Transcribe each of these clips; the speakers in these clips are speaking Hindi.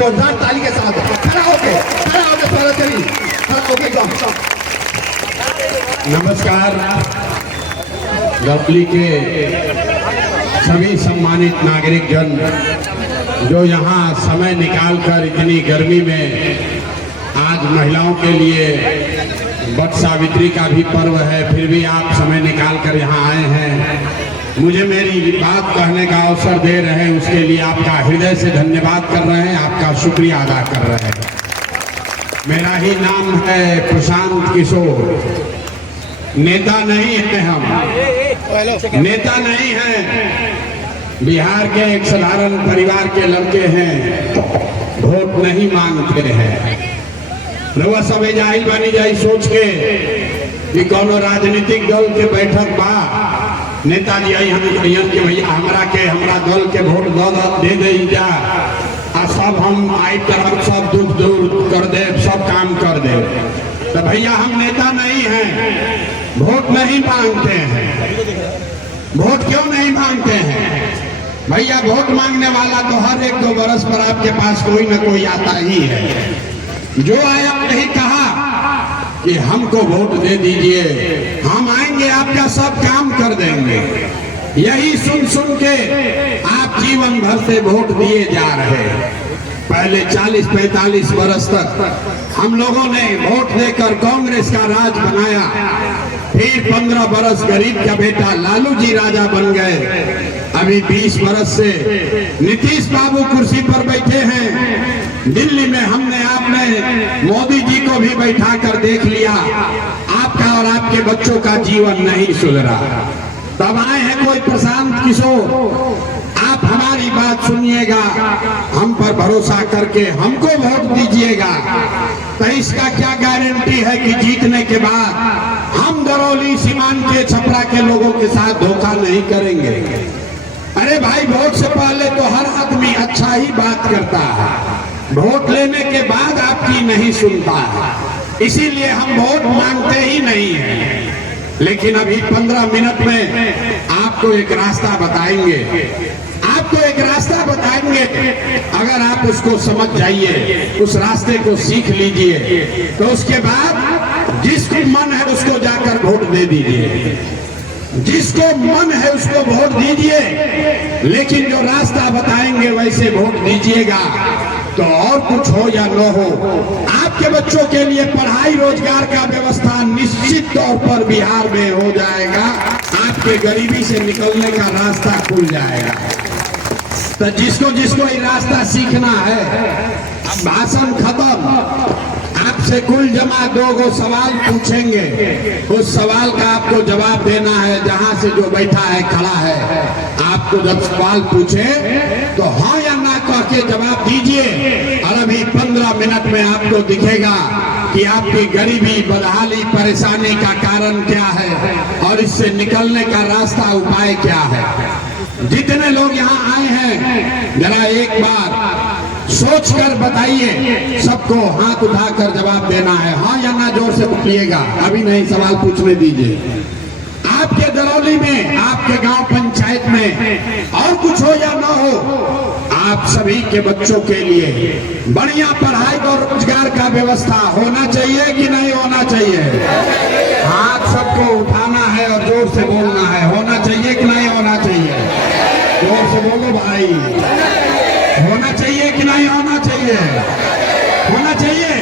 जोरदार ताली के साथ खड़ा होके स्वागत करिए। नमस्कार। गपली के सभी सम्मानित नागरिक जन जो यहाँ समय निकालकर इतनी गर्मी में आज महिलाओं के लिए वट सावित्री का भी पर्व है, फिर भी आप समय निकालकर यहाँ आए हैं, मुझे मेरी बात कहने का अवसर दे रहे हैं, उसके लिए आपका हृदय से धन्यवाद कर रहे हैं, आपका शुक्रिया अदा कर रहे हैं। मेरा ही नाम है प्रशांत किशोर। नेता नहीं है, हम नेता नहीं हैं, बिहार के एक साधारण परिवार के लड़के हैं, वोट नहीं मांगते हैं। रउआ सब जाहिल बनी जाई सोच के कि कोनो राजनीतिक दल के बैठक बा, नेताजी आई हम कहियन के भैया हमरा दल के वोट दे दे जा, आ सब हम आई तरफ सब दुख दूर कर दे, सब काम कर दे। तो भैया हम नेता नहीं हैं, वोट नहीं मांगते हैं। वोट क्यों नहीं मांगते हैं भैया? वोट मांगने वाला तो हर 1-2 बरस पर आपके पास कोई न कोई आता ही है। जो आया नहीं कहा कि हमको वोट दे दीजिए, हम आएंगे आपका सब काम कर देंगे। यही सुन सुन के आप जीवन भर से वोट दिए जा रहे हैं। पहले 40-45 बरस तक हम लोगों ने वोट देकर कांग्रेस का राज बनाया, फिर 15 बरस गरीब का बेटा लालू जी राजा बन गए। अभी 20 बरस से नीतीश बाबू कुर्सी पर बैठे हैं। दिल्ली में हमने आपने मोदी जी को भी बैठा कर देख लिया, आपका और आपके बच्चों का जीवन नहीं सुधरा। तब आए हैं कोई प्रशांत किशोर, आप हमारी बात सुनिएगा, हम पर भरोसा करके हमको वोट दीजिएगा। तो इसका क्या गारंटी है कि जीतने के बाद हम दरौली सीमान के छपरा के लोगों के साथ धोखा नहीं करेंगे? अरे भाई, वोट से पहले तो हर आदमी अच्छा ही बात करता है, वोट लेने के बाद आपकी नहीं सुनता है। इसीलिए हम वोट मांगते ही नहीं हैं। लेकिन अभी 15 मिनट में आपको एक रास्ता बताएंगे, अगर आप उसको समझ जाइए, उस रास्ते को सीख लीजिए, तो उसके बाद जिसको मन है उसको जाकर वोट दे दीजिए, जिसको मन है उसको वोट दीजिए। लेकिन जो रास्ता बताएंगे वैसे वोट दीजिएगा, तो और कुछ हो या न हो, आपके बच्चों के लिए पढ़ाई रोजगार का व्यवस्था निश्चित तौर पर बिहार में हो जाएगा। आपके गरीबी से निकलने का रास्ता खुल जाएगा। तो जिसको जिसको ये रास्ता सीखना है, भाषण खत्म, आपसे कुल जमा 2 सवाल पूछेंगे, उस सवाल का आपको जवाब देना है। जहां से जो बैठा है खड़ा है, आपको जब सवाल पूछे तो हाँ या ना कह के जवाब दीजिए। और अभी 15 मिनट में आपको दिखेगा कि आपकी गरीबी, बदहाली, परेशानी का कारण क्या है और इससे निकलने का रास्ता, उपाय क्या है। जितने लोग यहाँ आए हैं, जरा एक बार सोच कर बताइए, सबको हाथ उठाकर जवाब देना है, हाँ या ना जोर से बोलिएगा, अभी नहीं सवाल पूछने दीजिए। आपके दरौली में, आपके गांव पंचायत में और कुछ हो या ना हो, आप सभी के बच्चों के लिए बढ़िया पढ़ाई और रोजगार का व्यवस्था होना चाहिए कि नहीं होना चाहिए? हाथ सबको उठाना है और जोर से बोलना है, होना चाहिए कि नहीं होना चाहिए? जोर से बोलो भाई, होना चाहिए कि नहीं होना चाहिए? होना चाहिए,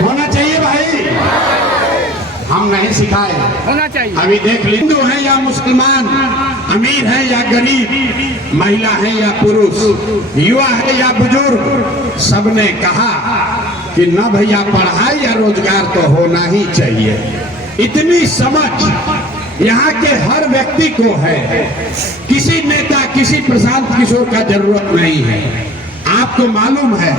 होना चाहिए भाई। हम नहीं सिखाए, होना चाहिए। अभी देख ली, हिंदू है या मुसलमान, अमीर है या गरीब, महिला है या पुरुष, युवा है या बुजुर्ग, सबने कहा कि न भैया पढ़ाई या रोजगार तो होना ही चाहिए। इतनी समझ यहाँ के हर व्यक्ति को है। किसी नेता, किसी प्रशांत किशोर का जरूरत नहीं है। आपको मालूम है,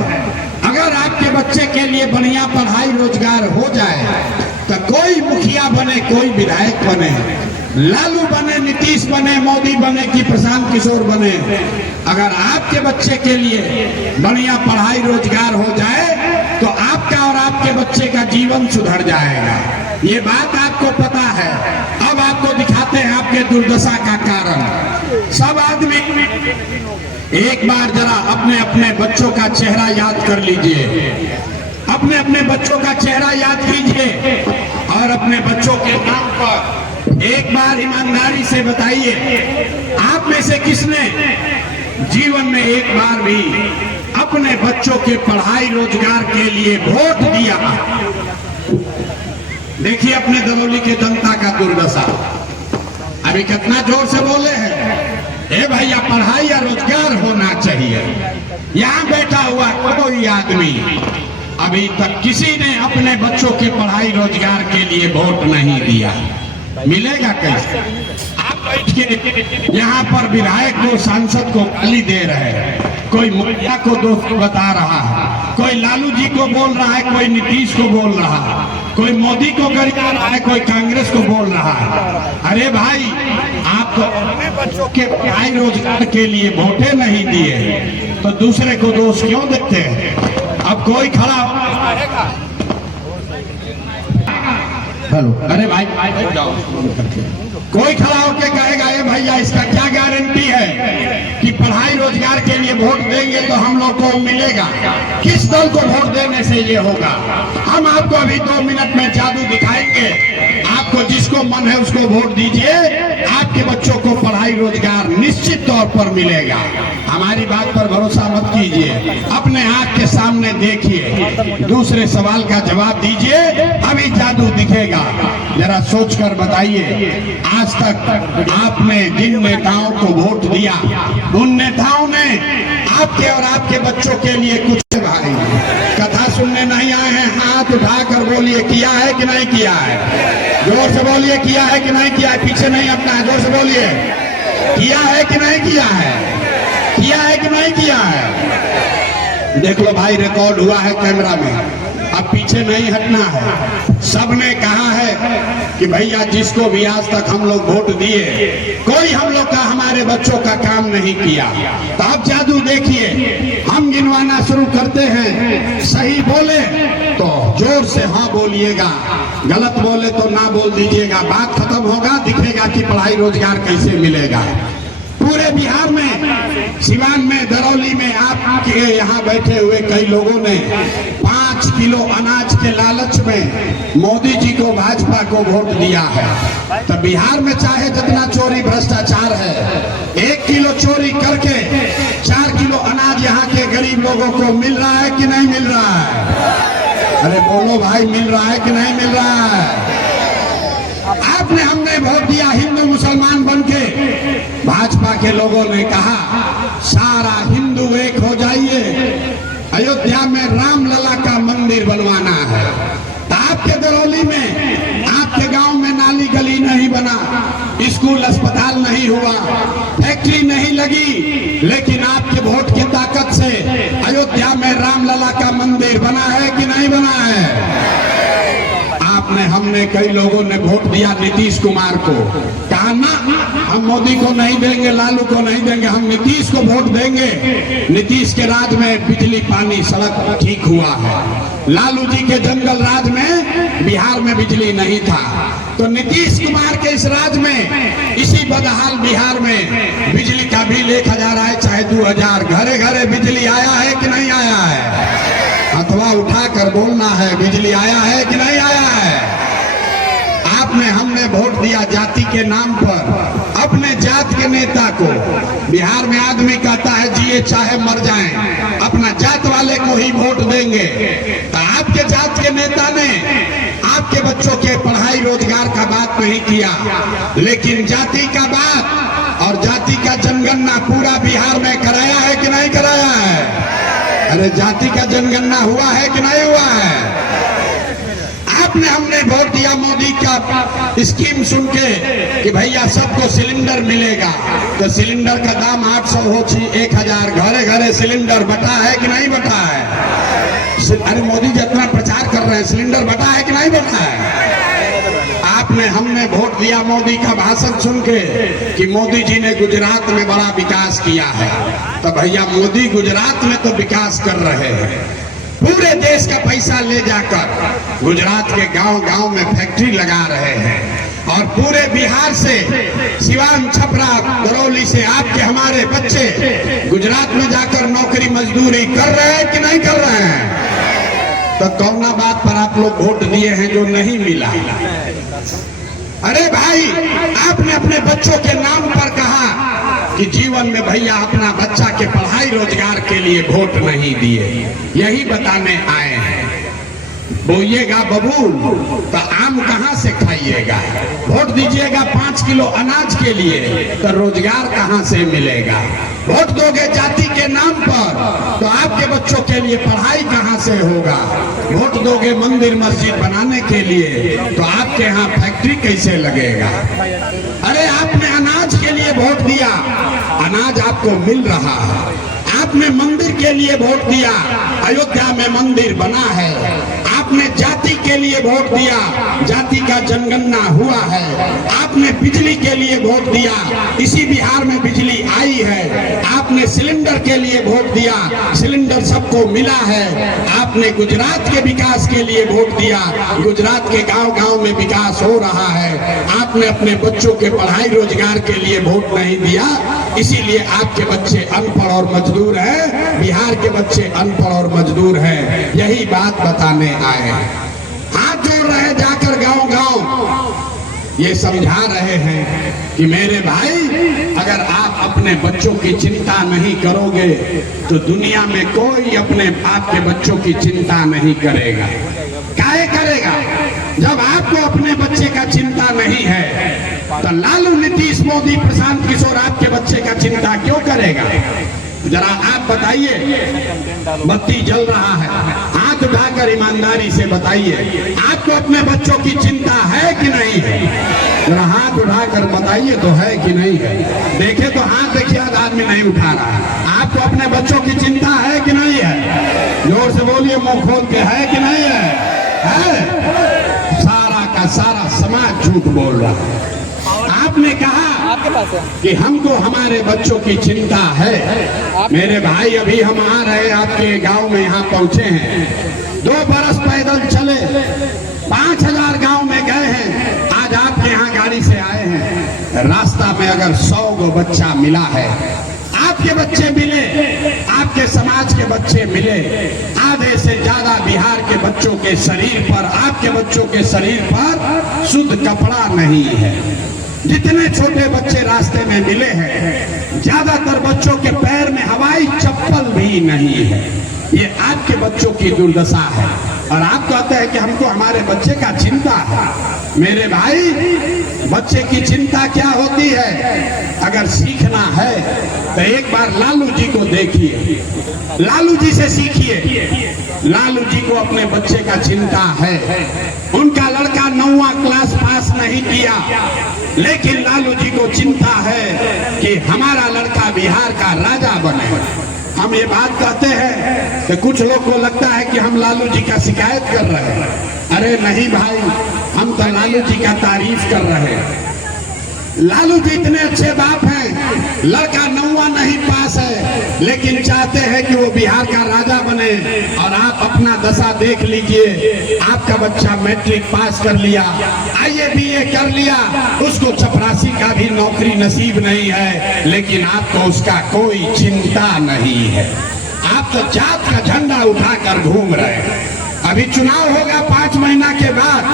अगर आपके बच्चे के लिए बढ़िया पढ़ाई रोजगार हो जाए तो कोई मुखिया बने, कोई विधायक बने, लालू बने, नीतीश बने, मोदी बने कि प्रशांत किशोर बने, अगर आपके बच्चे के लिए बढ़िया पढ़ाई रोजगार हो जाए तो आपका और आपके बच्चे का जीवन सुधर जाएगा। ये बात आपको पता है। अब आपको दिखाते हैं आपके दुर्दशा का कारण। सब आदमी एक बार जरा अपने अपने बच्चों का चेहरा याद कर लीजिए, अपने अपने बच्चों का चेहरा याद कीजिए और अपने बच्चों के नाम पर एक बार ईमानदारी से बताइए, आप में से किसने जीवन में एक बार भी अपने बच्चों के पढ़ाई रोजगार के लिए वोट दिया? देखिए अपने दरौली के जनता का दुर्दशा। अभी कितना जोर से बोले हैं, ए भैया पढ़ाई या रोजगार होना चाहिए। यहाँ बैठा हुआ कोई आदमी अभी तक किसी ने अपने बच्चों के पढ़ाई रोजगार के लिए वोट नहीं दिया। मिलेगा कैसे? आप बैठ के यहाँ पर विधायक को सांसद को गाली दे रहे हैं, कोई मुखिया को दोस्त बता रहा है, कोई लालू जी को बोल रहा है, कोई नीतीश को बोल रहा है, कोई मोदी को गरिया रहा है, कोई कांग्रेस को बोल रहा है। अरे भाई आप तो अपने बच्चों के पढ़ाई रोजगार के लिए वोटे नहीं दिए तो दूसरे को दोष क्यों देते हैं? अब कोई खड़ा होगा, हेलो, अरे भाई जाओ, कोई खड़ा होके कहेगा ये भैया इसका क्या गारंटी है कि पढ़ाई रोजगार के लिए वोट देंगे तो हम लोग को मिलेगा? किस दल को वोट देने से ये होगा? हम आपको अभी 2 मिनट में जादू दिखाएंगे। आपको जिसको मन है उसको वोट दीजिए, आपके बच्चों को पढ़ाई रोजगार निश्चित तौर पर मिलेगा। हमारी बात पर भरोसा मत कीजिए, अपने आंख के सामने देखिए, दूसरे सवाल का जवाब दीजिए, अभी जादू दिखेगा। जरा सोचकर बताइए, आज तक आपने जिन नेताओं को वोट दिया उन नेताओं ने आपके और आपके बच्चों के लिए कुछ भाई कथा सुनने नहीं आए हैं? हाथ उठाकर बोलिए, किया है कि नहीं किया है? जोर से बोलिए, किया है कि नहीं किया है? पीछे नहीं अपना है, जोर से बोलिए, किया है कि नहीं किया है? किया है कि नहीं किया है? देख लो भाई, रिकॉर्ड हुआ है कैमरा में, अब पीछे नहीं हटना है। सबने कहा है कि भैया जिसको भी आज तक हम लोग वोट दिए, कोई हम लोग का हमारे बच्चों का काम नहीं किया। तो अब जादू देखिए, हम गिनवाना शुरू करते हैं। सही बोले तो जोर से हाँ बोलिएगा, गलत बोले तो ना बोल दीजिएगा। बात खत्म होगा, दिखेगा कि पढ़ाई रोजगार कैसे मिलेगा। पूरे बिहार में, सिवान में, दरौली में आपके यहाँ बैठे हुए कई लोगों ने 5 किलो अनाज के लालच में मोदी जी को, भाजपा को वोट दिया है। तो बिहार में चाहे जितना चोरी भ्रष्टाचार है, 1 किलो चोरी करके 4 किलो अनाज यहाँ के गरीब लोगों को मिल रहा है कि नहीं मिल रहा है? अरे बोलो भाई, मिल रहा है कि नहीं मिल रहा है? आपने हमने वोट दिया हिंदू मुसलमान बनके, भाजपा के लोगों ने कहा सारा हिंदू एक हो जाइए, अयोध्या में रामलला का मंदिर बनवाना है। तो आपके दरौली में, आपके गांव में नाली गली नहीं बना, स्कूल अस्पताल नहीं हुआ, फैक्ट्री नहीं लगी, लेकिन आपके वोट की ताकत से अयोध्या में रामलला का मंदिर बना है कि नहीं बना है? आपने हमने कई लोगों ने वोट दिया नीतीश कुमार को, कहा ना हम मोदी को नहीं देंगे, लालू को नहीं देंगे, हम नीतीश को वोट देंगे। नीतीश के राज में बिजली पानी सड़क ठीक हुआ है। लालू जी के जंगल राज में बिहार में बिजली नहीं था। तो नीतीश कुमार के इस राज में, इसी बदहाल बिहार में बिजली का बिल 1000 आए चाहे 2000, घरे घरे बिजली आया है कि नहीं आया है? अथवा उठाकर बोलना है, बिजली आया है कि नहीं आया है? आपने हमने वोट दिया जाति के नाम पर, अपने जात के नेता को। बिहार में आदमी कहता है जिए चाहे मर जाएं, अपना जात वाले को ही वोट देंगे। तो आपके जात के नेता ने आपके बच्चों के पढ़ाई रोजगार का बात नहीं किया, लेकिन जाति का बात और जाति का जनगणना पूरा बिहार में कराया है कि नहीं कराया है? अरे जाति का जनगणना हुआ है कि नहीं हुआ है? आपने हमने वोट दिया मोदी का स्कीम सुन के कि भैया सबको सिलेंडर मिलेगा, तो सिलेंडर का दाम 800 हो 1000, घरे घरे सिलेंडर बटा है कि नहीं बटा है? अरे मोदी जितना प्रचार कर रहे हैं, सिलेंडर बटा है कि नहीं बटा है? आपने हमने वोट दिया मोदी का भाषण सुन के कि मोदी जी ने गुजरात में बड़ा विकास किया है। तो भैया मोदी गुजरात में तो विकास कर रहे हैं, पूरे देश का पैसा ले जाकर गुजरात के गांव-गांव में फैक्ट्री लगा रहे हैं और पूरे बिहार से सिवान, छपरा, दरौली से आपके हमारे बच्चे गुजरात में जाकर नौकरी मजदूरी कर रहे हैं कि नहीं कर रहे हैं? तो कौना बात पर आप लोग वोट दिए हैं जो नहीं मिला? अरे भाई, आपने अपने बच्चों के नाम पर कहा कि जीवन में भैया अपना बच्चा के पढ़ाई रोजगार के लिए वोट नहीं दिए, यही बताने आए हैं। बोइएगा बबूल तो आम कहाँ से खाइएगा? वोट दीजिएगा 5 किलो अनाज के लिए तो रोजगार कहाँ से मिलेगा? वोट दोगे जाति के नाम पर तो आपके बच्चों के लिए पढ़ाई कहाँ से होगा? वोट दोगे मंदिर मस्जिद बनाने के लिए तो आपके यहाँ फैक्ट्री कैसे लगेगा? अरे आपने अनाज के लिए वोट दिया, अनाज आपको मिल रहा है। आपने मंदिर के लिए वोट दिया, अयोध्या में मंदिर बना है। आपने जाति के लिए वोट दिया, जाति का जनगणना हुआ है। आपने बिजली के लिए वोट दिया, इसी बिहार में बिजली आई है। आपने सिलेंडर के लिए वोट दिया, सिलेंडर सबको मिला है। आपने गुजरात के विकास के लिए वोट दिया, गुजरात के गांव-गांव में विकास हो रहा है। आपने अपने बच्चों के पढ़ाई रोजगार के लिए वोट नहीं दिया, इसीलिए आपके बच्चे अनपढ़ और मजदूर हैं, बिहार के बच्चे अनपढ़ और मजदूर हैं। यही बात बताने आए हैं। हाथ जोड़ रहे जाकर गांव-गांव, ये समझा रहे हैं कि मेरे भाई, अगर आप अपने बच्चों की चिंता नहीं करोगे तो दुनिया में कोई अपने आपके बच्चों की चिंता नहीं करेगा। काहे करेगा? जब आपको अपने बच्चे का चिंता नहीं है तो लालू, नीतीश, मोदी, प्रशांत किशोर आपके बच्चे का चिंता क्यों करेगा? जरा आप बताइए, बत्ती जल रहा है, हाथ उठाकर ईमानदारी से बताइए, आपको अपने बच्चों की चिंता है कि नहीं है? जरा हाथ उठाकर बताइए तो है कि नहीं है? देखे तो हाथ देखिए, आदमी नहीं उठा रहा है। आपको अपने बच्चों की चिंता है कि नहीं है? जोर से बोलिए, मुंह खोल के, है कि नहीं है? सारा का सारा समाज झूठ बोल रहा है। आपने कहा आपके पास है कि हमको हमारे बच्चों की चिंता है। मेरे भाई, अभी हम आ रहे आपके गांव में, यहाँ पहुंचे हैं, 2 बरस पैदल चले, 5000 गांव में गए हैं, आज आपके यहाँ गाड़ी से आए हैं। रास्ता में अगर 100 गो बच्चा मिला है, आपके बच्चे मिले, आपके समाज के बच्चे मिले, आधे से ज्यादा बिहार के बच्चों के शरीर पर, आपके बच्चों के शरीर पर शुद्ध कपड़ा नहीं है। जितने छोटे बच्चे रास्ते में मिले हैं, ज्यादातर बच्चों के पैर में हवाई चप्पल भी नहीं है। ये आपके बच्चों की दुर्दशा है और आप कहते हैं कि हमको हमारे बच्चे का चिंता है। मेरे भाई, बच्चे की चिंता क्या होती है? अगर सीखना है तो एक बार लालू जी को देखिए, लालू जी से सीखिए। लालू जी को अपने बच्चे का चिंता है। उनका लड़का 9वां क्लास पास नहीं किया, लेकिन लालू जी को चिंता है कि हमारा लड़का बिहार का राजा बने। हम ये बात कहते हैं कि कुछ लोग को लगता है कि हम लालू जी का शिकायत कर रहे हैं। अरे नहीं भाई, हम तो लालू जी का तारीफ कर रहे हैं। लालू जी इतने अच्छे बाप हैं, लड़का 9वां नहीं पास है, लेकिन चाहते हैं कि वो बिहार का राजा बने। और आप अपना दशा देख लीजिए, आपका बच्चा मैट्रिक पास कर लिया, IAA BA कर लिया, उसको चपरासी का भी नौकरी नसीब नहीं है, लेकिन आपको उसका कोई चिंता नहीं है। आप तो जात का झंडा उठाकर घूम रहे हैं। अभी चुनाव होगा 5 महीना के बाद,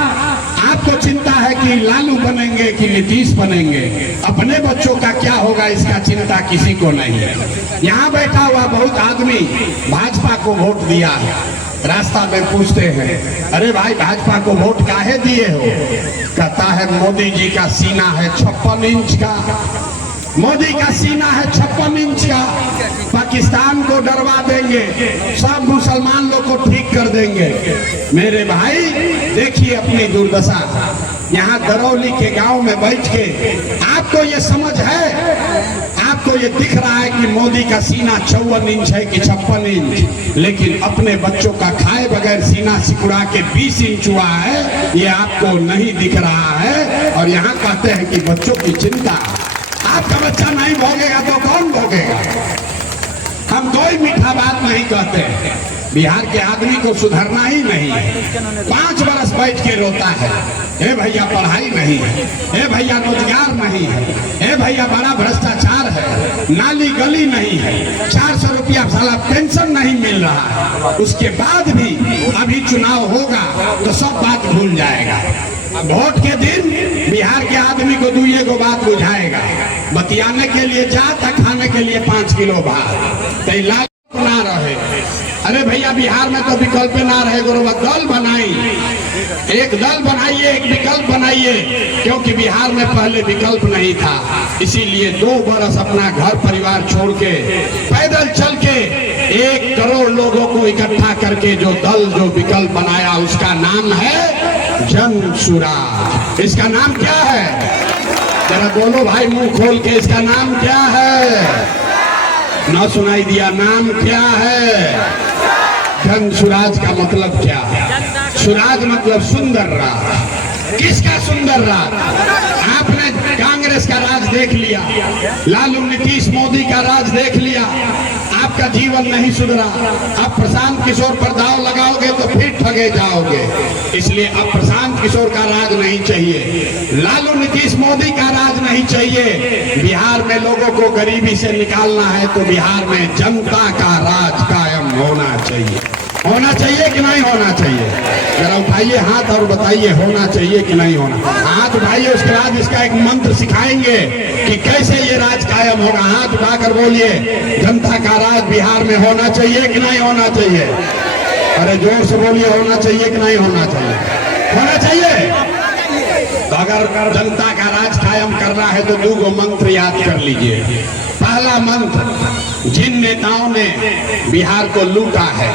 आपको चिंता है कि लालू बनेंगे कि नीतीश बनेंगे। अपने बच्चों का क्या होगा इसका चिंता किसी को नहीं है। यहाँ बैठा हुआ बहुत आदमी भाजपा को वोट दिया है, रास्ता में पूछते हैं, अरे भाई भाजपा को वोट काहे दिए हो? कहता है मोदी जी का सीना है 56 इंच का, मोदी का सीना है 56 इंच का, पाकिस्तान को डरवा देंगे, सब मुसलमान लोग को ठीक कर देंगे। मेरे भाई देखिए अपनी दुर्दशा। यहाँ दरौली के गांव में बैठ के आपको ये समझ है, आपको ये दिख रहा है कि मोदी का सीना 54 इंच है कि 56 इंच, लेकिन अपने बच्चों का खाए बगैर सीना सिकुड़ा के 20 इंच हुआ है, ये आपको नहीं दिख रहा है। और यहाँ कहते हैं कि बच्चों की चिंता। आपका बच्चा नहीं भोगेगा तो कौन भोगेगा? हम कोई मीठा बात नहीं कहते, बिहार के आदमी को सुधरना ही नहीं है। 5 बरस बैठ के रोता है, ए भैया पढ़ाई नहीं है, ए भैया रोजगार नहीं है, ए भैया बड़ा भ्रष्टाचार है, नाली गली नहीं है, 400 रुपया साला पेंशन नहीं मिल रहा है। उसके बाद भी अभी चुनाव होगा तो सब बात भूल जाएगा। वोट के दिन बिहार के आदमी को 2 बात बुझाएगा, बतियाने के लिए जात, खाने के लिए 5 किलो भात, लाल ना रहे। अरे भैया बिहार में तो विकल्प ना रहे, गुरुवा दल बनाई, एक दल बनाइए, एक विकल्प बनाइए, क्योंकि बिहार में पहले विकल्प नहीं था। इसीलिए 2 बरस अपना घर परिवार छोड़ के पैदल चल के 1 करोड़ लोगों को इकट्ठा करके जो दल, जो विकल्प बनाया, उसका नाम है जन सुराज। इसका नाम क्या है? जरा बोलो भाई मुंह खोल के, इसका नाम क्या है? ना सुनाई दिया, नाम क्या है? जन सुराज का मतलब क्या है? सुराज मतलब सुंदर राज। किसका सुंदर राज? आपने कांग्रेस का राज देख लिया, लालू नीतीश मोदी का राज देख लिया, आपका जीवन नहीं सुधरा। अब प्रशांत किशोर पर दाव लगाओगे तो फिर ठगे जाओगे। इसलिए अब प्रशांत किशोर का राज नहीं चाहिए, लालू नीतीश मोदी का राज नहीं चाहिए। बिहार में लोगों को गरीबी से निकालना है तो बिहार में जनता का राज कायम होना चाहिए। होना चाहिए कि नहीं होना चाहिए? जरा उठाइए हाथ और बताइए होना चाहिए कि नहीं होना। हाथ उठाइए, उसके बाद इसका एक मंत्र सिखाएंगे कि कैसे ये राज कायम होगा। हाथ उठाकर बोलिए, जनता का राज बिहार में होना चाहिए कि नहीं होना चाहिए? अरे जोर से बोलिए, होना चाहिए कि नहीं होना चाहिए? होना चाहिए। तो अगर जनता का राज कायम करना है तो 2 मंत्र याद कर लीजिए। पहला मंत्र, जिन नेताओं ने बिहार को लूटा है,